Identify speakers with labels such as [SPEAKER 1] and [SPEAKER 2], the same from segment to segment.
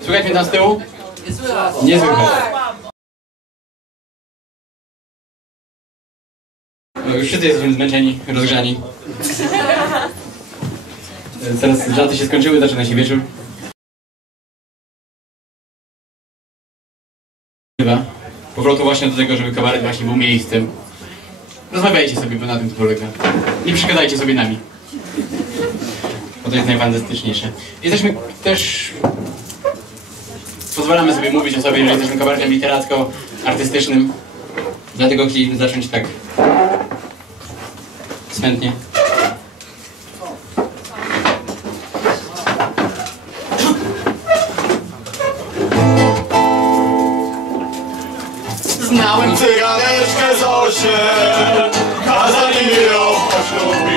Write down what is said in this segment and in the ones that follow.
[SPEAKER 1] Słychać mnie tam z tyłu? Nie słychać. No, wszyscy jesteśmy zmęczeni, rozgrzani. Teraz żarty się skończyły, zaczyna się wieczór. Powrotu właśnie do tego, żeby kabaret właśnie był miejscem. Rozmawiajcie sobie, bo na tym to polega. Nie przeszkadzajcie sobie nami. Bo to jest najfantastyczniejsze. Jesteśmy też... Pozwalamy sobie mówić o sobie, że jesteśmy kabaretem literacko-artystycznym. Dlatego chcieliśmy zacząć tak... Smętnie. Znałem
[SPEAKER 2] Cyganeczkę Zosię Kazali mi ją poślubić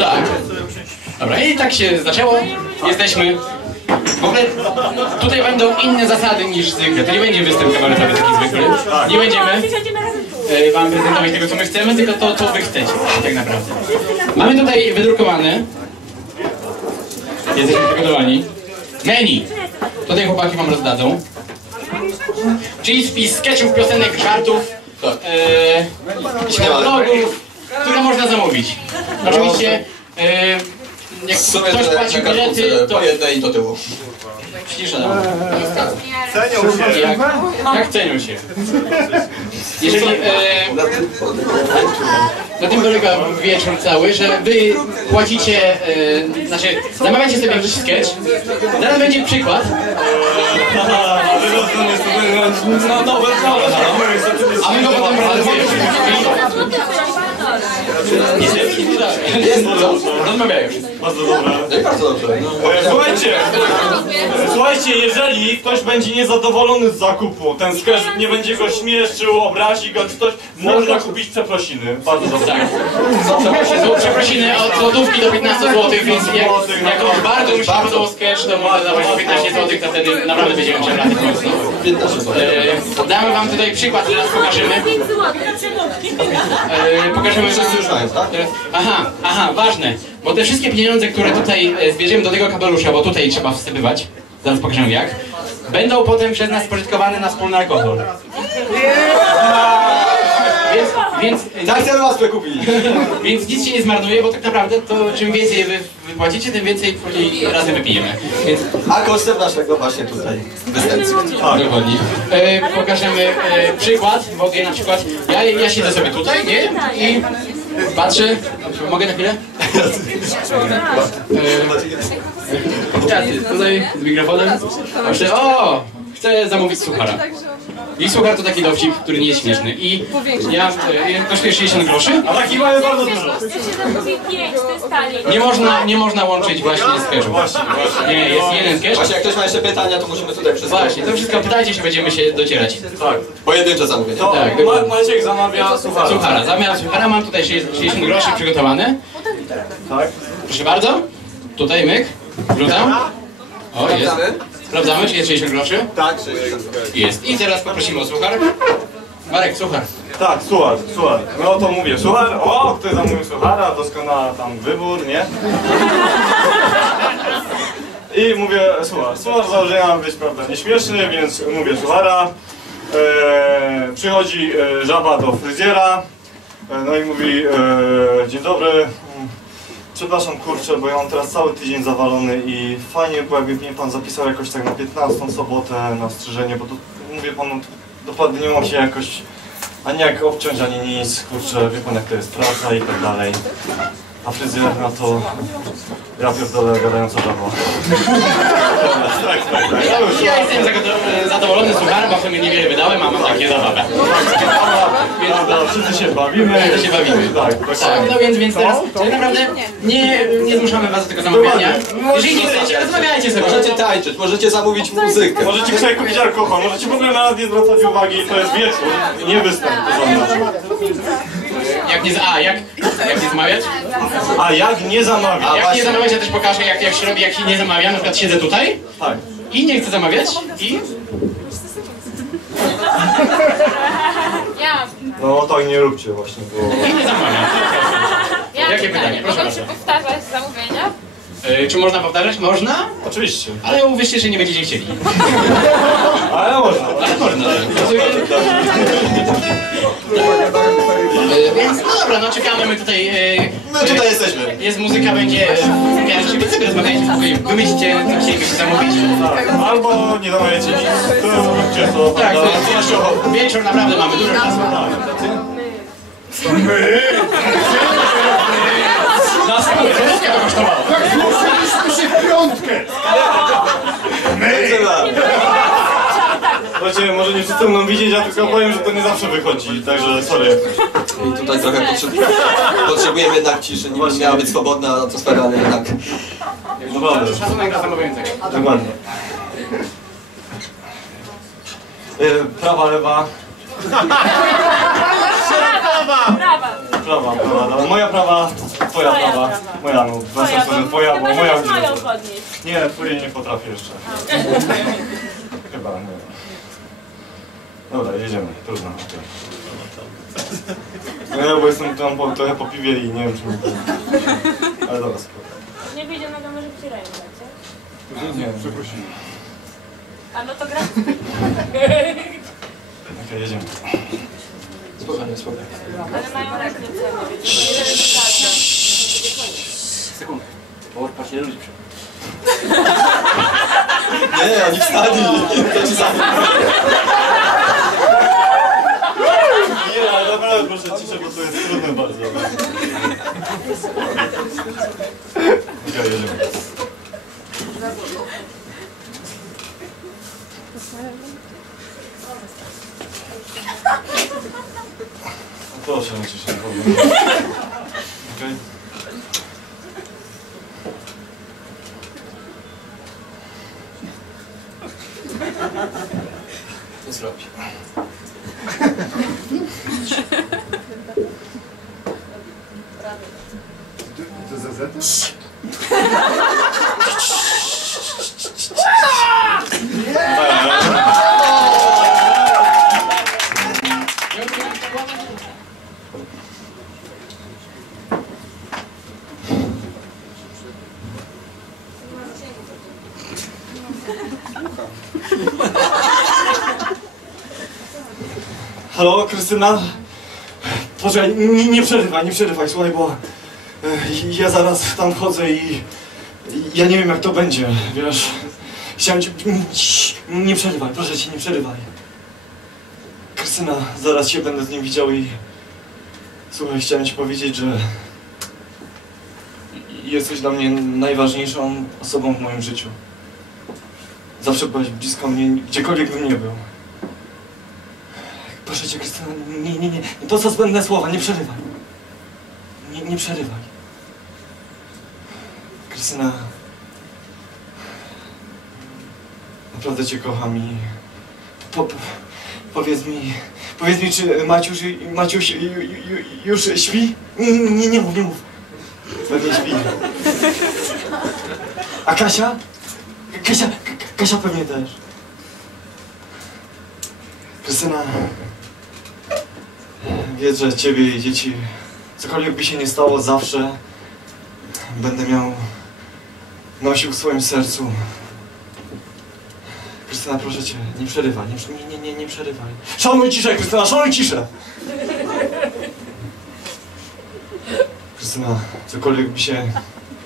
[SPEAKER 2] Tak,
[SPEAKER 1] Tak. Dobra, i tak się zaczęło. Jesteśmy. W ogóle tutaj będą inne zasady niż zwykle. To nie będzie występ kabaretowy taki zwykły. Nie będziemy e, wam prezentować tego, co my chcemy, tylko to, co wy chcecie, tak naprawdę. Mamy tutaj wydrukowane. Jesteśmy przygotowani. Menu. Tutaj chłopaki wam rozdadzą. Czyli spis sketchów, piosenek, żartów, e, które można zamówić. Oczywiście, e, jak ktoś płaci bilety, to
[SPEAKER 3] po jednej do tyłu.
[SPEAKER 1] no.
[SPEAKER 2] Cenią się
[SPEAKER 1] Jak, jak cenią się. Jeżeli, e, na tym polega wieczór cały, że wy płacicie, e, znaczy zamawiacie sobie jakiś sketch, zaraz będzie przykład,
[SPEAKER 2] No nowe, nowe,
[SPEAKER 1] a my go potem prezentujemy.
[SPEAKER 3] Jest to.
[SPEAKER 1] Rozmawiają.
[SPEAKER 2] Bardzo dobre
[SPEAKER 3] No i bardzo dobrze.
[SPEAKER 2] Słuchajcie, słuchajcie, jeżeli ktoś będzie niezadowolony z zakupu, ten sketch nie będzie go śmieszył, obrazi go czy coś, można kupić przeprosiny. Bardzo dobrze.
[SPEAKER 1] Tak. Przeprosiny, są przeprosiny od złotówki do 15 zł, więc jak, jak komuś bardzo mi się podobał sketch, to może dawać po 15 zł, to wtedy naprawdę będziemy przepraszać mocno.
[SPEAKER 3] 15 zł.
[SPEAKER 1] E, damy wam tutaj przykład, teraz pokażemy. E, pokażemy
[SPEAKER 3] Wszyscy już mają, tak?
[SPEAKER 1] Teraz- Aha, aha, ważne, bo te wszystkie pieniądze, które tutaj e, zbierzemy do tego kabelusza, bo tutaj trzeba wsypywać, zaraz pokażę jak, będą potem przez nas spożytkowane na wspólny alkohol. Więc, więc,
[SPEAKER 3] Tak chcemy was kupić.
[SPEAKER 1] więc nic się nie zmarnuje, bo tak naprawdę to czym więcej wy wypłacicie, tym więcej później razem wypijemy. Więc
[SPEAKER 3] A kosztem naszego właśnie tutaj występcy.
[SPEAKER 1] Dokładnie. E, pokażemy e, przykład, mogę na przykład, ja, ja siedzę sobie tutaj, nie? I patrzę, mogę na chwilę? E, ty, tutaj z mikrofonem. O, chcę zamówić suchara. I suchar to taki dowcip, który nie jest śmieszny. I ja, e, kosztuje 60 groszy.
[SPEAKER 2] A taki mają bardzo dużo.
[SPEAKER 1] Nie można, nie można łączyć właśnie.
[SPEAKER 2] Właśnie, właśnie.
[SPEAKER 1] Nie, jest jeden sketch.
[SPEAKER 3] Właśnie jak ktoś ma jeszcze pytania, to musimy tutaj wszystko.
[SPEAKER 1] Właśnie, to wszystko pytajcie się, będziemy się docierać.
[SPEAKER 2] Tak.
[SPEAKER 3] Pojedyncze zamówienie.
[SPEAKER 2] To
[SPEAKER 1] Tak,
[SPEAKER 2] Ma. Maciek zamawia suchara.
[SPEAKER 1] Suchara, zamiast suchara mam tutaj 60 groszy przygotowane.
[SPEAKER 2] Tak.
[SPEAKER 1] Proszę bardzo. Tutaj myk. Wrzucam. O, jest. Sprawdzamy, czy jest 60 groszy.
[SPEAKER 3] Tak,
[SPEAKER 1] Jest. I teraz poprosimy o suchar. Marek, suchar.
[SPEAKER 2] Tak, słuchaj, słuchaj. No to mówię, słuchaj, o, ktoś zamówił suchara, doskonały tam wybór, nie? I mówię, słuchaj, słuchaj z założenia ma być, prawda, nieśmieszny, więc mówię suchara. E, przychodzi e, żaba do fryzjera, e, no i mówi, e, dzień dobry, przepraszam kurczę, bo ja mam teraz cały tydzień zawalony i fajnie, bo jakby mnie pan zapisał jakoś tak na 15 sobotę na strzyżenie, bo to, mówię panu, dokładnie nie mam się jakoś ani jak obciąć, ani nic, kurczę, wie pan jak to jest praca i tak dalej. A fryzjer na to... Ja pierdolę gadająca żaba. tak, tak, tak. Ja
[SPEAKER 1] jestem zadowolony z sucharem, bo w sumie niewiele wydałem, a mam takie zabawę.
[SPEAKER 2] Więc to wszyscy się bawimy.
[SPEAKER 1] Wszyscy się bawimy.
[SPEAKER 2] Tak,
[SPEAKER 1] Tak, no więc, więc teraz tak naprawdę nie, nie zmuszamy was do tego zamawiania. Jeżeli nie chcecie, rozmawiajcie sobie.
[SPEAKER 3] Możecie tańczyć, możecie zamówić muzykę.
[SPEAKER 2] Możecie sobie kupić alkohol, możecie w ogóle na nas nie zwracać uwagi, to jest wieczór, nie występ. to znaczy.
[SPEAKER 1] Jak nie, z- a, jak, jak nie zamawiać?
[SPEAKER 2] A jak nie zamawia?
[SPEAKER 1] Jak nie zamawiać, ja też pokażę, jak, jak się robi, jak się nie zamawia. Na przykład siedzę tutaj
[SPEAKER 2] Tak.
[SPEAKER 1] i nie chcę zamawiać i
[SPEAKER 4] Ja,
[SPEAKER 2] No tak nie róbcie właśnie, bo...
[SPEAKER 1] i nie zamawiam.
[SPEAKER 4] ja
[SPEAKER 1] Jakie pytanie? Proszę
[SPEAKER 4] się
[SPEAKER 1] bardzo.
[SPEAKER 4] powtarzać zamówienia?
[SPEAKER 1] Y, czy można powtarzać? Można,
[SPEAKER 2] Oczywiście.
[SPEAKER 1] ale uwierzcie, że nie będziecie chcieli.
[SPEAKER 2] Ale można.
[SPEAKER 1] Ale można. Y, Więc no dobra, no czekamy, my tutaj...
[SPEAKER 3] My tutaj jesteśmy.
[SPEAKER 1] Jest muzyka, będzie pierwszy, więc sobie rozmawiajcie, spokojnie. wymyślcie, co chcielibyście zamówić.
[SPEAKER 2] Tak. Albo nie zamawiacie nic, to róbcie.
[SPEAKER 1] Tak, to
[SPEAKER 2] prawda?
[SPEAKER 1] jest wieczór, wieczór naprawdę mamy dużo czasu. Na stronę, to to kosztowało.
[SPEAKER 5] Złożyliśmy się w piątkę!
[SPEAKER 3] Chyba.
[SPEAKER 2] Słuchajcie, może nie wszyscy będą widzieć, ja tylko powiem, że to nie zawsze wychodzi, także sorry.
[SPEAKER 3] I tutaj trochę potrzeb- potrzebujemy jednak ciszy. Nie miała być swobodna atmosfera, ale jednak
[SPEAKER 2] Naprawdę.
[SPEAKER 1] Szacunek dla zamawiającego.
[SPEAKER 2] Dokładnie. Y, Prawa, lewa. Prawa, prawa, dobra. Moja prawa, twoja
[SPEAKER 4] Twoja
[SPEAKER 2] prawa. Moja, no, w naszym stronę twoja, bo
[SPEAKER 4] Chyba,
[SPEAKER 2] moja
[SPEAKER 4] podnieść.
[SPEAKER 2] Nie, twojej nie potrafię jeszcze. Chyba, nie. Dobra, jedziemy, trudno. No ja, bo jestem tam po, trochę po piwie i nie wiem, czy mi to... Ale dobra, spoko.
[SPEAKER 4] Nie wyjdzie na kamerze ci rękę, co?
[SPEAKER 2] Nie, przeprosimy.
[SPEAKER 4] A no to gra.
[SPEAKER 2] Okej, jedziemy.
[SPEAKER 3] spokojnie, spokojnie.
[SPEAKER 4] Ale mają rękę cenne, nie.
[SPEAKER 1] Sekundę. Bo patrzcie, ludzi przy...
[SPEAKER 3] Nie, oni wstali.
[SPEAKER 2] Nie, ale naprawdę proszę ciszę, bo to jest trudne bardzo. Okej, jedziemy. Proszę, nie ciszę. Okej.
[SPEAKER 3] To
[SPEAKER 5] flop. Deux,
[SPEAKER 2] deux Krystyna? Poczekaj, nie, nie przerywaj, nie przerywaj, słuchaj, bo e, ja zaraz tam wchodzę i, ja nie wiem jak to będzie, wiesz. Chciałem ci... Nie przerywaj, proszę cię, nie przerywaj. Krystyna, zaraz się będę z nim widział i... Słuchaj, chciałem ci powiedzieć, że... Jesteś dla mnie najważniejszą osobą w moim życiu. Zawsze byłaś blisko mnie, gdziekolwiek bym nie był. Proszę cię, Krystyna, nie, nie, nie. To są zbędne słowa, nie przerywaj. Nie, nie przerywaj. Krystyna. Naprawdę cię kocham i... Po, po, powiedz mi... Powiedz mi, czy Maciuś, Maciuś ju- ju- ju- już śpi? Nie, nie, nie mów, nie mów. Pewnie śpi. A Kasia? Kasia, Kasia pewnie też. Krystyna, wiedz, że ciebie i dzieci, cokolwiek by się nie stało, zawsze będę miał nosił w swoim sercu. Krystyna, proszę cię, nie przerywaj, nie, nie, nie, nie przerywaj. Szanuj ciszę, Krystyna, szanuj ciszę! Krystyna, cokolwiek by się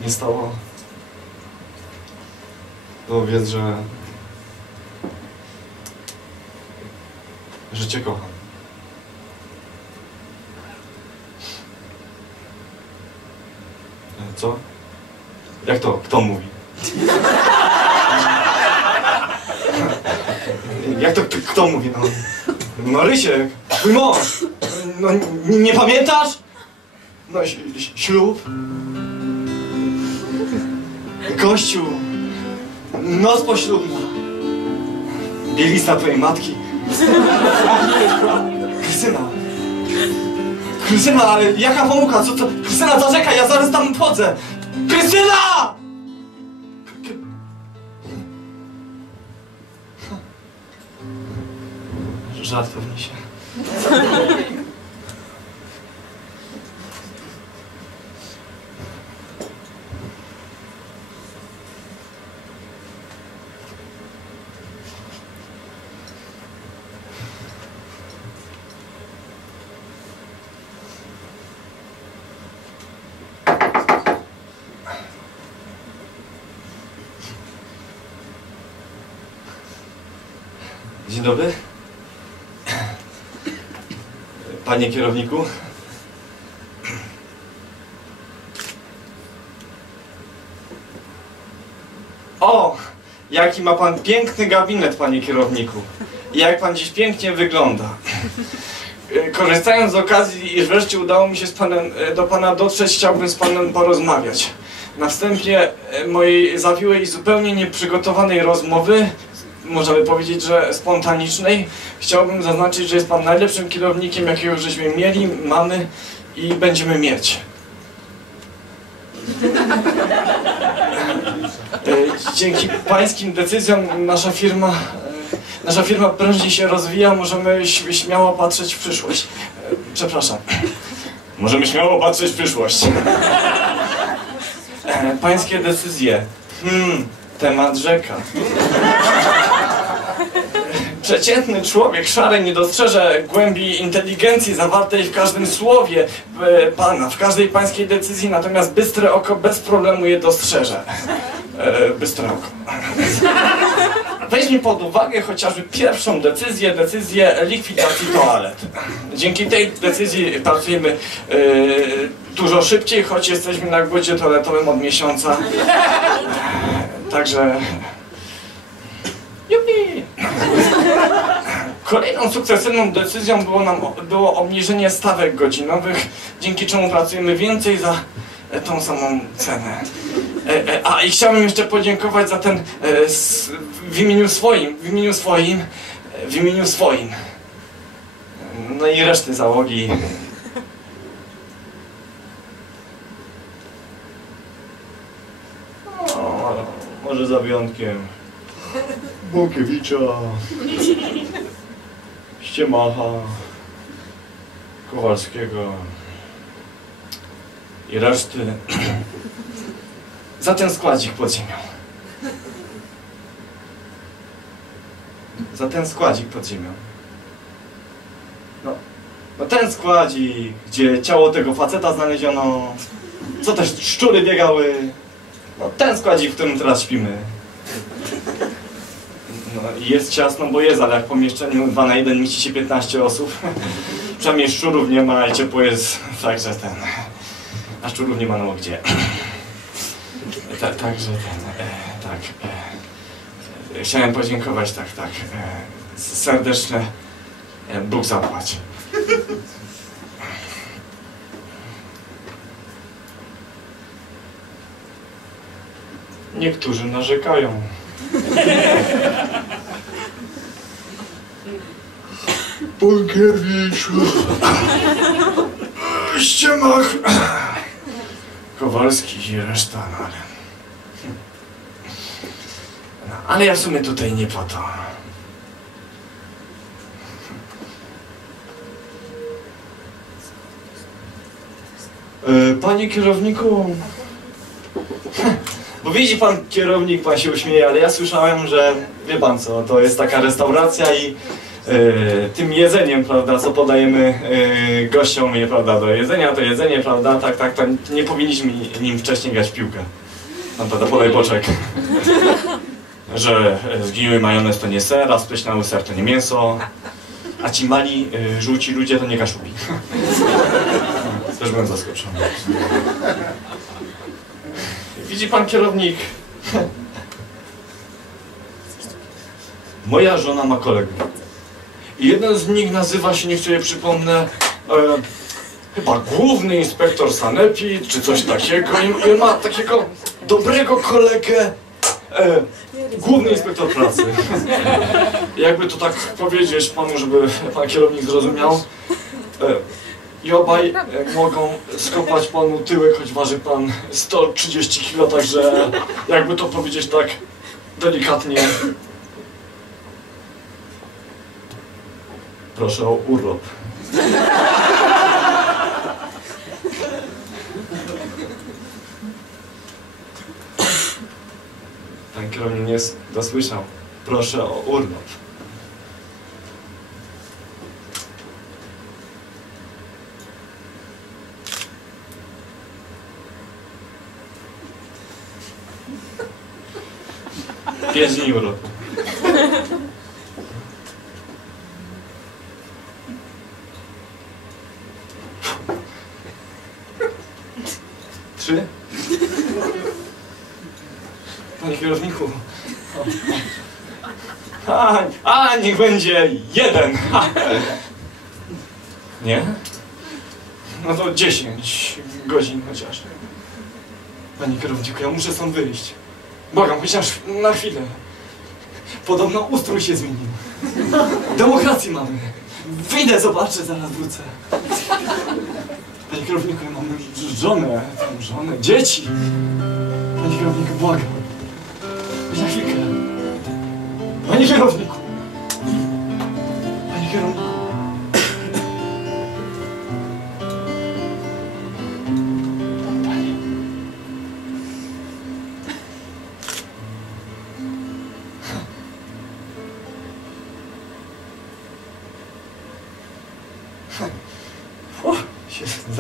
[SPEAKER 2] nie stało, to wiedz, że że cię kocham. Co? Jak to? Kto mówi? Jak to kto mówi? No, no Rysiek, twój mąż. No nie pamiętasz? No ślub. Kościół. Noc poślubna. Bielizna twojej matki. Krystyna. Ale jaka pomyłka? Co to? Krystyna, zaczekaj, ja zaraz tam wchodzę. Krystyna! Żart pewnie się. Dzień dobry. Panie kierowniku. O! Jaki ma pan piękny gabinet, panie kierowniku. Jak pan dziś pięknie wygląda. Korzystając z okazji, iż wreszcie udało mi się z panem, e, do pana dotrzeć, chciałbym z panem porozmawiać. Na wstępie e, mojej zawiłej i zupełnie nieprzygotowanej rozmowy, można by powiedzieć, że spontanicznej, chciałbym zaznaczyć, że jest pan najlepszym kierownikiem, jakiego żeśmy mieli, mamy i będziemy mieć. E, Dzięki pańskim decyzjom nasza firma, e, nasza firma prężnie się rozwija, możemy śmiało patrzeć w przyszłość. E, Przepraszam. Możemy śmiało patrzeć w przyszłość. Pańskie decyzje. Hmm, temat rzeka. Przeciętny człowiek szary nie dostrzeże głębi inteligencji zawartej w każdym słowie e, pana, w każdej pańskiej decyzji, natomiast bystre oko bez problemu je dostrzeże. E, bystre oko. Weźmie pod uwagę chociażby pierwszą decyzję, decyzję likwidacji toalet. Dzięki tej decyzji pracujemy e, dużo szybciej, choć jesteśmy na głodzie toaletowym od miesiąca. Także... Kolejną sukcesywną decyzją było, nam, było obniżenie stawek godzinowych, dzięki czemu pracujemy więcej za e, tą samą cenę. E, e, A i chciałbym jeszcze podziękować za ten w imieniu swoim, w imieniu swoim, w imieniu swoim. No i reszty załogi. O, może za wyjątkiem Bąkiewicza, Ściemacha, Kowalskiego i reszty za ten składzik pod ziemią. Za ten składzik pod ziemią. No, no ten składzik, gdzie ciało tego faceta znaleziono, co też szczury biegały. No ten składzik, w którym teraz śpimy. No jest ciasno, bo jest, ale jak pomieszczeniu 2 na 1 mieści się 15 osób. Przynajmniej szczurów nie ma i ciepło jest, także ten. A szczurów nie ma no gdzie. Ta, także ten, e, tak. E, chciałem podziękować, tak, tak. E, serdeczne e, Bóg zapłać. Niektórzy narzekają. Polkiewicz. Ściemach. Kowalski i reszta, no ale... No, ale ja w sumie tutaj nie po to. E, Panie kierowniku, bo widzi pan kierownik, pan się uśmieje, ale ja słyszałem, że wie pan co, to jest taka restauracja i e, tym jedzeniem, prawda, co podajemy e, gościom, nie, prawda, do jedzenia, to jedzenie, prawda, tak, tak, to nie powinniśmy nim wcześniej grać w piłkę. Pan prawda, podaj boczek. że e, zgniły majonez to nie ser, a spleśniały ser to nie mięso, a ci mali, żółci ludzie to nie kaszubi. Też byłem zaskoczony. Widzi pan kierownik. Moja żona ma kolegę. I jeden z nich nazywa się, niech sobie przypomnę, e, chyba główny inspektor Sanepid, czy coś takiego. I, i ma takiego dobrego kolegę, e, główny inspektor pracy. Jakby to tak powiedzieć panu, żeby pan kierownik zrozumiał. E, I obaj e, mogą skopać panu tyłek, choć waży pan 130 kg, także jakby to powiedzieć tak delikatnie. Proszę o urlop. Pan kierownik nie dosłyszał. Proszę o urlop. Pięć dni urlopu. Trzy? Panie kierowniku. A, a niech będzie jeden. Ha. Nie? No to 10 godzin chociaż. Panie kierowniku, ja muszę stąd wyjść. Błagam, chociaż na chwilę. Podobno ustrój się zmienił. Demokracji mamy. Wyjdę, zobaczę, zaraz wrócę. Panie kierowniku, ja mam żonę, tam żonę, dzieci. Panie kierowniku, błagam. Na chwilkę. Panie kierowniku.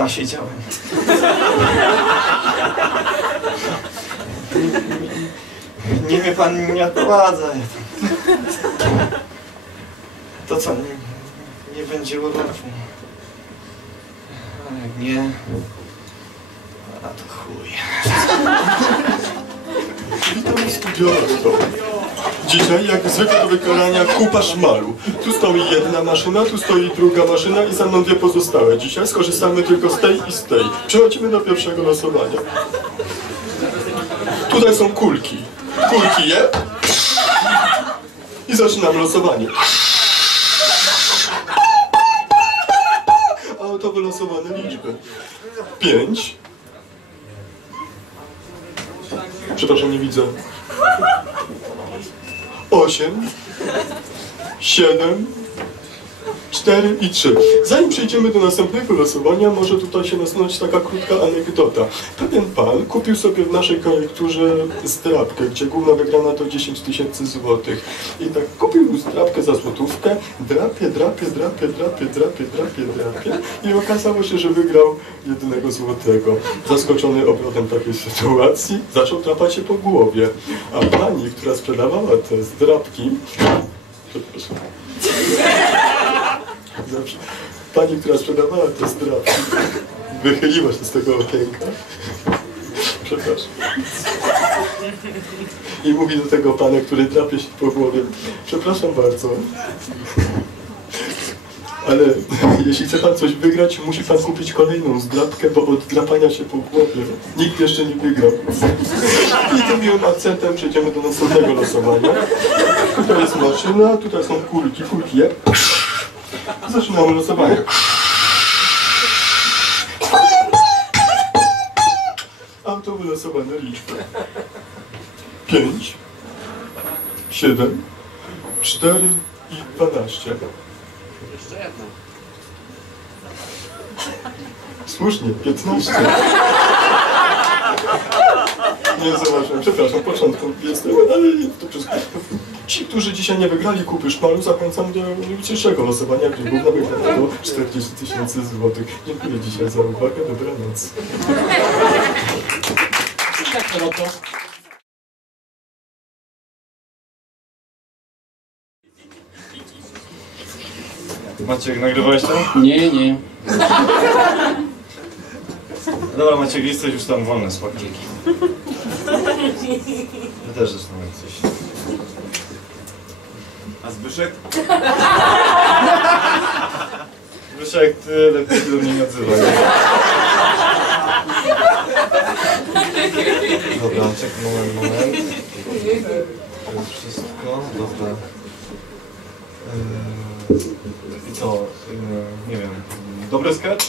[SPEAKER 2] Się zasiedziałem. Nie mnie pan nie odprowadza. To co, nie, nie będzie urlopu? A jak nie... A to chuj.
[SPEAKER 6] Witam. Dzisiaj, jak zwykle do wykonania, kupa szmalu. Tu stoi jedna maszyna, tu stoi druga maszyna i za mną dwie pozostałe. Dzisiaj skorzystamy tylko z tej i z tej. Przechodzimy do pierwszego losowania. Tutaj są kulki. Kulki je. I zaczynam losowanie. A oto wylosowane liczby. Pięć. Przepraszam, nie widzę. Osiem, siedem, cztery i trzy. Zanim przejdziemy do następnego losowania, może tutaj się nasunąć taka krótka anegdota. Pewien pan kupił sobie w naszej koniunkturze zdrabkę, gdzie główna wygrana to 10 tysięcy złotych. I tak kupił zdrabkę za złotówkę, drapie, drapie, drapie, drapie, drapie, drapie, drapie i okazało się, że wygrał jednego złotego. Zaskoczony obrotem takiej sytuacji, zaczął drapać się po głowie. A pani, która sprzedawała te zdrabki, przepraszam. Pani, która sprzedawała te zdrabki, wychyliła się z tego okienka. Przepraszam. I mówi do tego pana, który drapie się po głowie. Przepraszam bardzo. Ale jeśli chce pan coś wygrać, musi pan kupić kolejną zdrabkę, bo od drapania się po głowie nikt jeszcze nie wygrał. I tym miłym akcentem przejdziemy do następnego losowania. Tutaj jest maszyna, tutaj są kulki, kulki je. Zaczynamy losowanie. A to wylosowane liczby. 5, 7, 4 i 12.
[SPEAKER 1] Jeszcze jedno.
[SPEAKER 6] Słusznie, 15. Nie zobaczyłem, przepraszam, początku jestem, ale to wszystko. Ci, którzy dzisiaj nie wygrali kupy szmalu, zachęcam do dzisiejszego losowania, gdzie główna wygrana to 40 tysięcy złotych. Dziękuję dzisiaj za uwagę, dobranoc.
[SPEAKER 2] Maciek, nagrywałeś to?
[SPEAKER 1] Nie, nie.
[SPEAKER 2] Dobra, Maciek, jesteś już tam wolny, spoko. Ja też zresztą jak coś.
[SPEAKER 5] A Zbyszek?
[SPEAKER 2] Zbyszek, ty lepiej do mnie nie odzywaj. Dobra, czekaj, moment, moment. Jest wszystko, dobra. I co, nie wiem, dobry sketch?